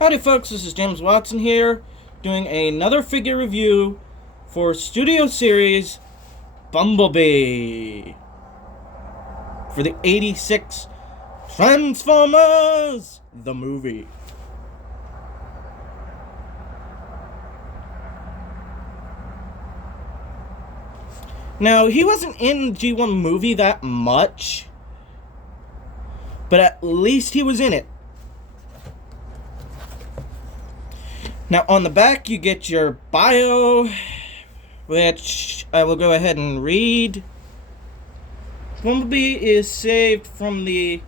Howdy folks, this is James Watson here, doing another figure review for Studio Series Bumblebee for the '86 Transformers, the movie. Now, he wasn't in the G1 movie that much, but at least he was in it. Now, on the back, you get your bio, which I will go ahead and read. Bumblebee is saved from the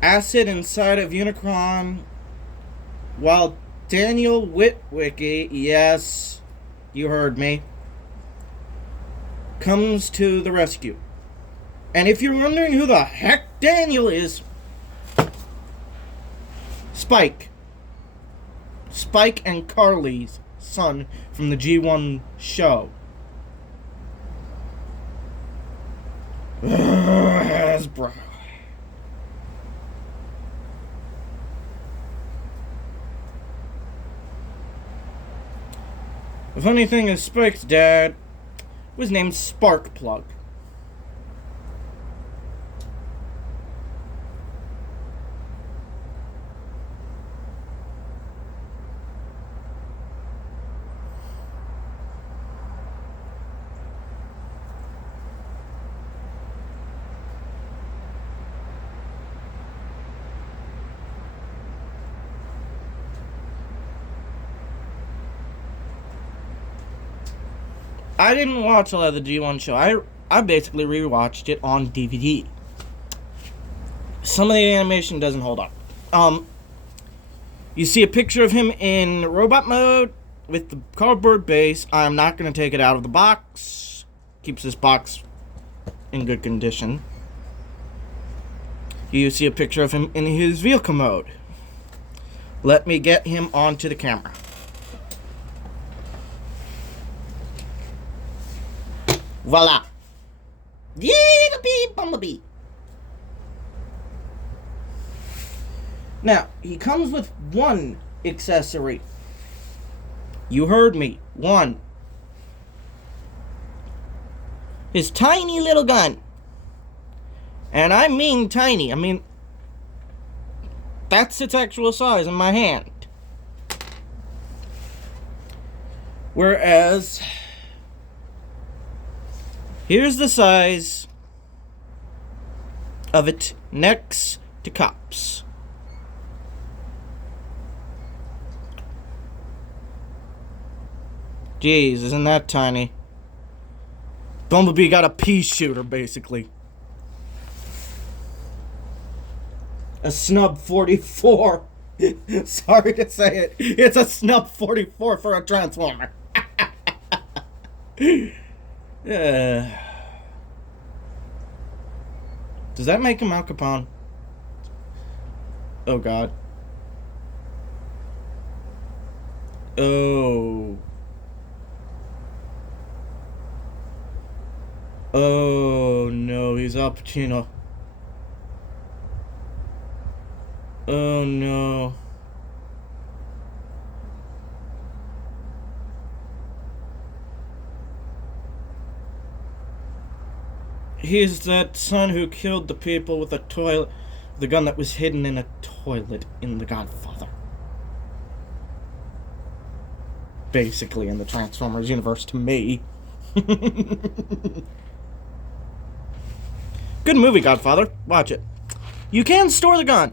acid inside of Unicron, while Daniel Witwicky, yes, you heard me, comes to the rescue. And if you're wondering who the heck Daniel is, Spike and Carly's son from the G1 show. Hasbro. The funny thing is, Spike's dad was named Sparkplug. I didn't watch a lot of the G1 show. I basically rewatched it on DVD. Some of the animation doesn't hold up. You see a picture of him in robot mode with the cardboard base. I'm not going to take it out of the box. Keeps this box in good condition. You see a picture of him in his vehicle mode. Let me get him onto the camera. Voila! Bumblebee! Now, he comes with one accessory. You heard me. One. His tiny little gun. And I mean tiny. I mean, that's its actual size in my hand. Whereas, here's the size of it next to Cops. Jeez, isn't that tiny? Bumblebee got a pea shooter, basically. A snub 44. Sorry to say it. It's a snub 44 for a Transformer. Does that make him Al Capone? Oh God. Oh. Oh no, he's Al Pacino. Oh no. He's that son who killed the people with the gun that was hidden in a toilet in The Godfather. Basically in the Transformers universe to me. Good movie, Godfather. Watch it. You can store the gun.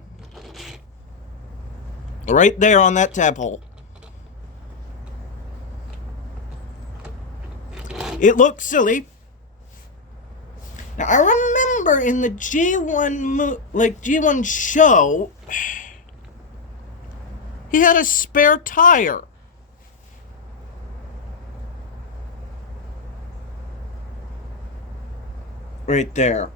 Right there on that tab hole. It looks silly. Now, I remember in the G1 show, he had a spare tire. Right there.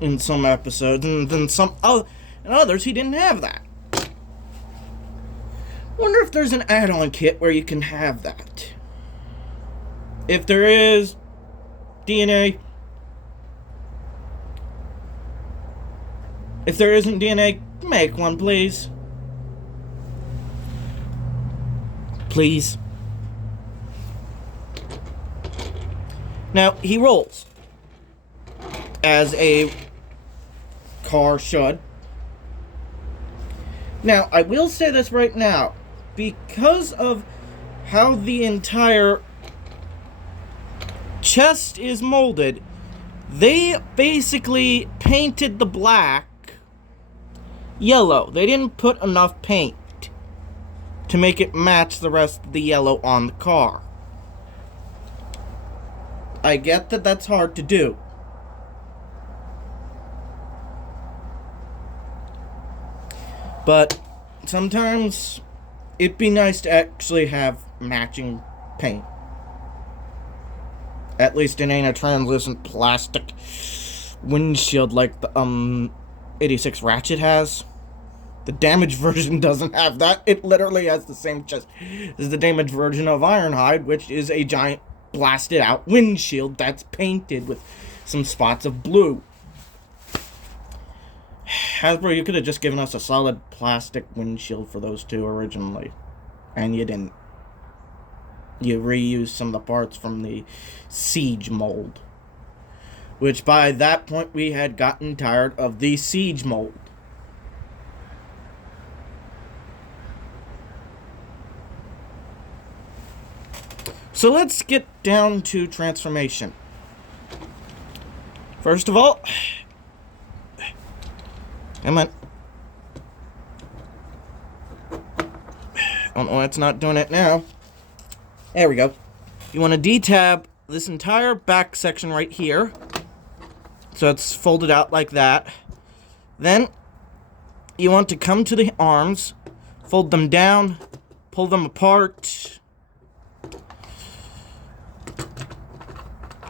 In some episodes, and then in others he didn't have that. Wonder if there's an add-on kit where you can have that. If there is DNA, if there isn't DNA, make one, please. Please. Now, he rolls, as a car should. Now, I will say this right now. Because of how the entire chest is molded, they basically painted the black yellow. They didn't put enough paint to make it match the rest of the yellow on the car. I get that that's hard to do. But sometimes it'd be nice to actually have matching paint. At least it ain't a translucent plastic windshield like the 86 Ratchet has. The damaged version doesn't have that. It literally has the same chest as the damaged version of Ironhide, which is a giant blasted out windshield that's painted with some spots of blue. Hasbro, you could have just given us a solid plastic windshield for those two originally. And you didn't. You reused some of the parts from the Siege mold. Which by that point we had gotten tired of the Siege mold. So let's get down to transformation. First of all, come on. Oh no, it's not doing it now. There we go. You want to detab this entire back section right here. So it's folded out like that. Then you want to come to the arms, fold them down, pull them apart.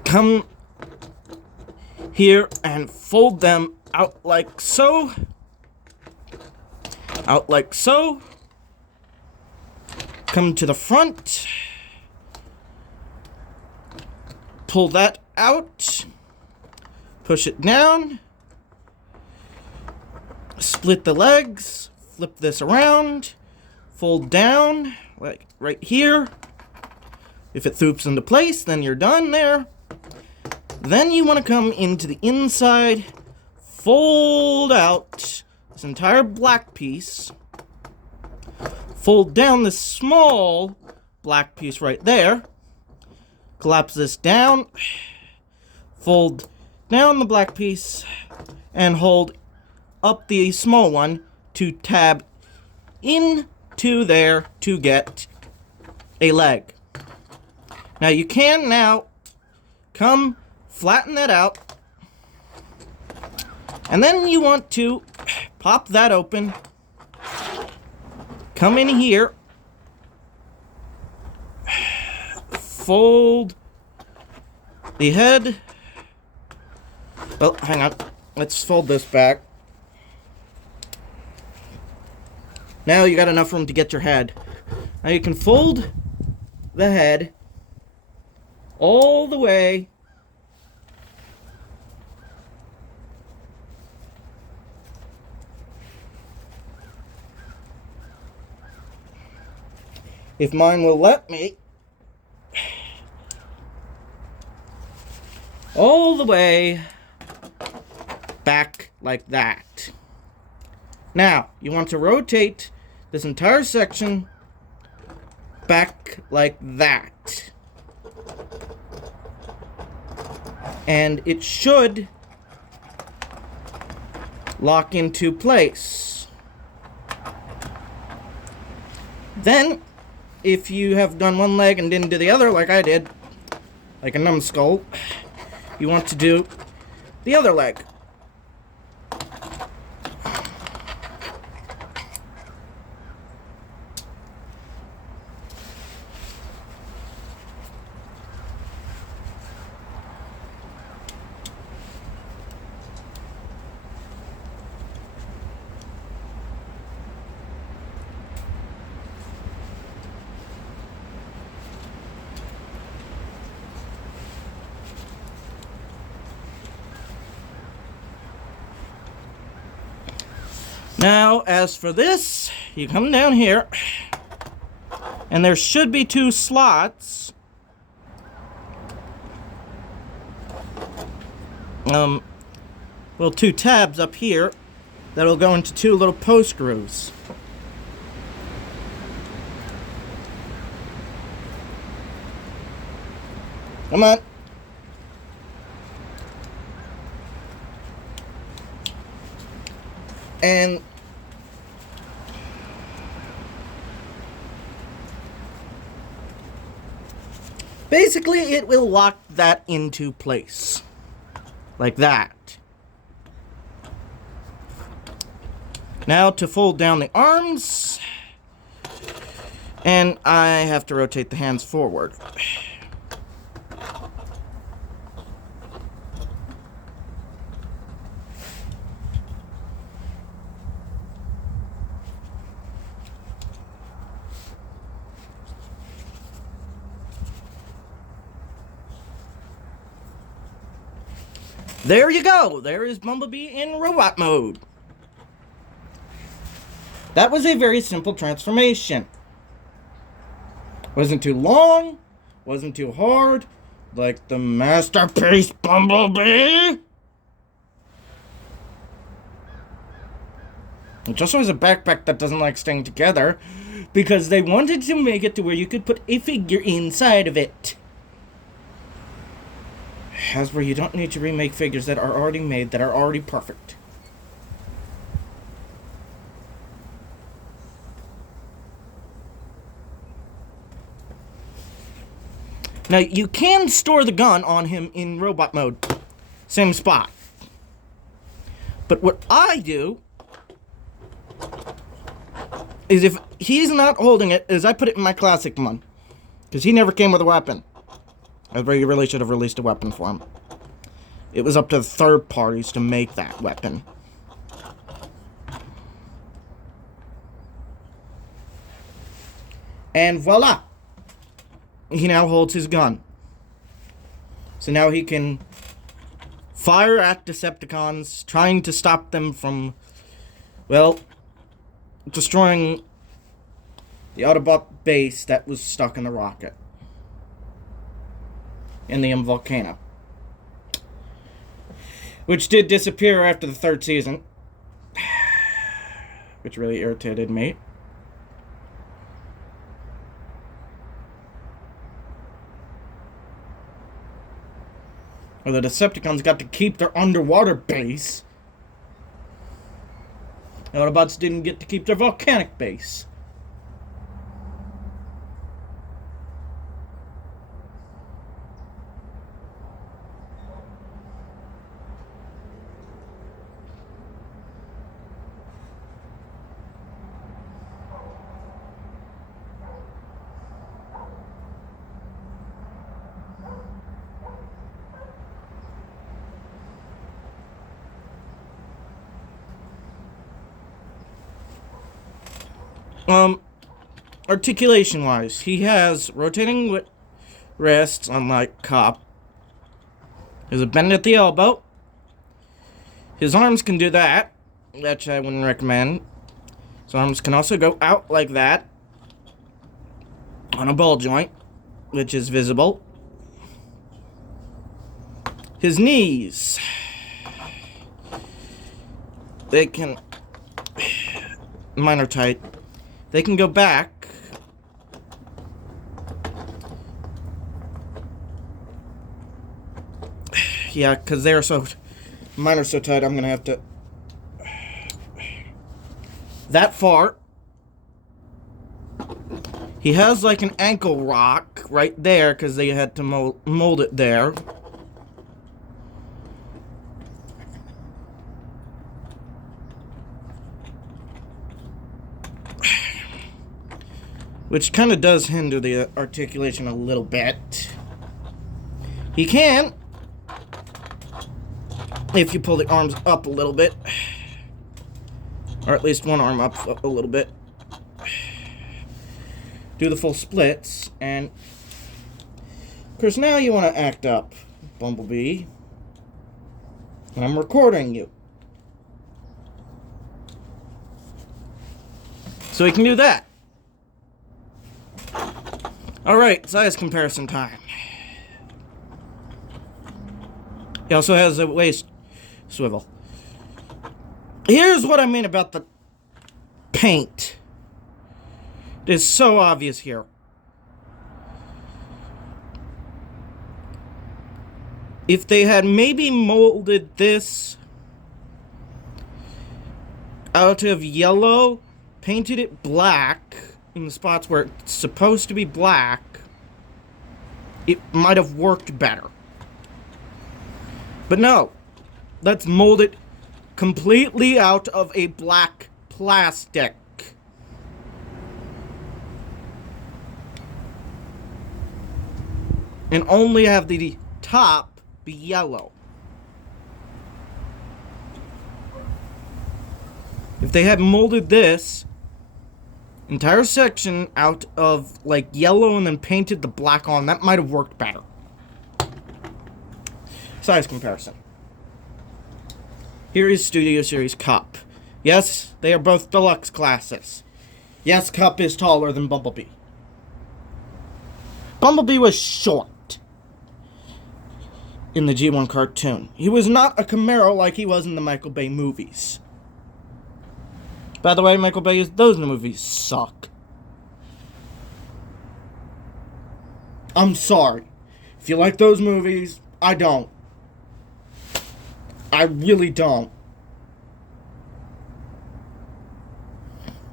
Come here and fold them out like so. Out like so. Come to the front. Pull that out. Push it down. Split the legs. Flip this around. Fold down, like right here. If it thoops into place, then you're done there. Then you want to come into the inside, fold out this entire black piece, fold down this small black piece right there, collapse this down, fold down the black piece, and hold up the small one to tab into there to get a leg. Now you can now come flatten that out, and then you want to pop that open, come in here, fold the head. Well, hang on, let's fold this back. Now you got enough room to get your head. Now you can fold the head all the way if mine will let me, all the way back like that. Now, you want to rotate this entire section back like that. And it should lock into place. Then, if you have done one leg and didn't do the other like I did, like a numbskull, you want to do the other leg. Now, as for this, you come down here, and there should be 2 slots. Well, 2 tabs up here that'll go into 2 little post grooves. Come on. And basically it will lock that into place. Like that. Now to fold down the arms. And I have to rotate the hands forward. There you go. There is Bumblebee in robot mode. That was a very simple transformation. Wasn't too long. Wasn't too hard. Like the masterpiece Bumblebee. It just was a backpack that doesn't like staying together. Because they wanted to make it to where you could put a figure inside of it. Hasbro, you don't need to remake figures that are already made, that are already perfect. Now, you can store the gun on him in robot mode. Same spot. But what I do is if he's not holding it, is I put it in my classic one. Because he never came with a weapon. Hasbro, you really should have released a weapon for him. It was up to the third parties to make that weapon. And voila! He now holds his gun. So now he can fire at Decepticons, trying to stop them from, well, destroying the Autobot base that was stuck in the rocket. In the volcano. Which did disappear after the 3rd season. Which really irritated me. Well, the Decepticons got to keep their underwater base. The Autobots didn't get to keep their volcanic base. Articulation-wise, he has rotating wrists, unlike Cop. There's a bend at the elbow. His arms can do that, which I wouldn't recommend. His arms can also go out like that on a ball joint, which is visible. His knees, they can, mine are tight. They can go back. Yeah, because they're so... Mine are so tight, I'm going to have to... That far. He has like an ankle rock right there, because they had to mold it there. Which kind of does hinder the articulation a little bit. He can, if you pull the arms up a little bit, or at least one arm up a little bit, do the full splits, and of course now you want to act up, Bumblebee, and I'm recording you. So he can do that. Alright, size comparison time. He also has a waist swivel. Here's what I mean about the paint. It is so obvious here. If they had maybe molded this out of yellow, painted it black in the spots where it's supposed to be black, it might have worked better. But no, let's mold it completely out of a black plastic. And only have the top be yellow. If they had molded this entire section out of like yellow and then painted the black on, that might have worked better. Size comparison. Here is Studio Series Cup. Yes, they are both deluxe classes. Yes, Cup is taller than Bumblebee. Bumblebee was short in the G1 cartoon. He was not a Camaro like he was in the Michael Bay movies. By the way, Michael Bay, those movies suck. I'm sorry. If you like those movies, I don't. I really don't.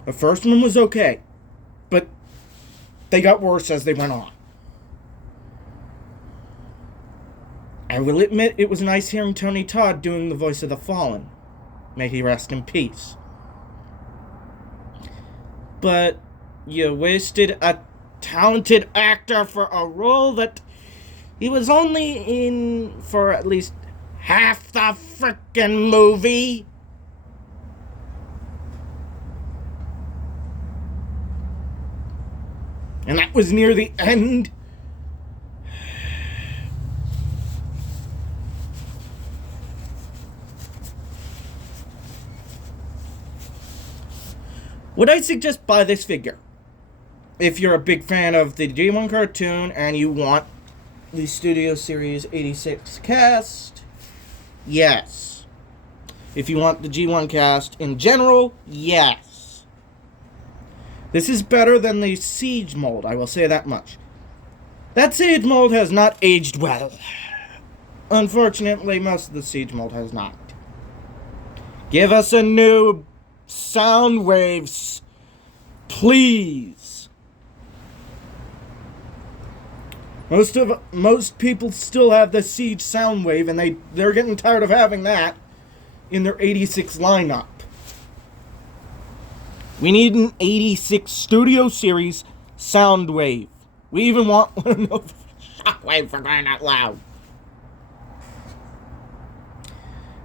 The first one was okay, but they got worse as they went on. I will admit it was nice hearing Tony Todd doing the voice of the Fallen. May he rest in peace. But you wasted a talented actor for a role that he was only in for at least half the frickin' movie. And that was near the end. Would I suggest buy this figure? If you're a big fan of the G1 cartoon and you want the Studio Series 86 cast, yes. If you want the G1 cast in general, yes. This is better than the Siege mold, I will say that much. That Siege mold has not aged well. Unfortunately, most of the Siege mold has not. Give us a new sound waves, please. Most people still have the Siege sound wave, and they're getting tired of having that in their 86 lineup. We need an 86 Studio Series sound wave. We even want one of Shockwave, for crying out loud.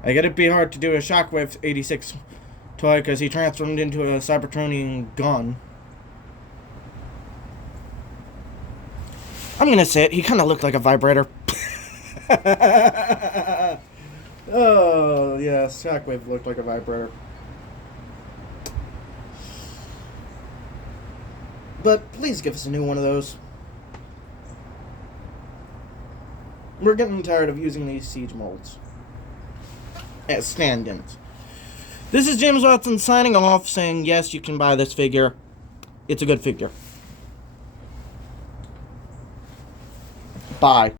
I get it'd be hard to do a Shockwave 86 toy because he transformed into a Cybertronian gun. I'm gonna say it, he kind of looked like a vibrator. Oh, yeah, Shockwave looked like a vibrator. But please give us a new one of those. We're getting tired of using these Siege molds as stand-ins. This is James Watson signing off, saying yes, you can buy this figure. It's a good figure. Bye.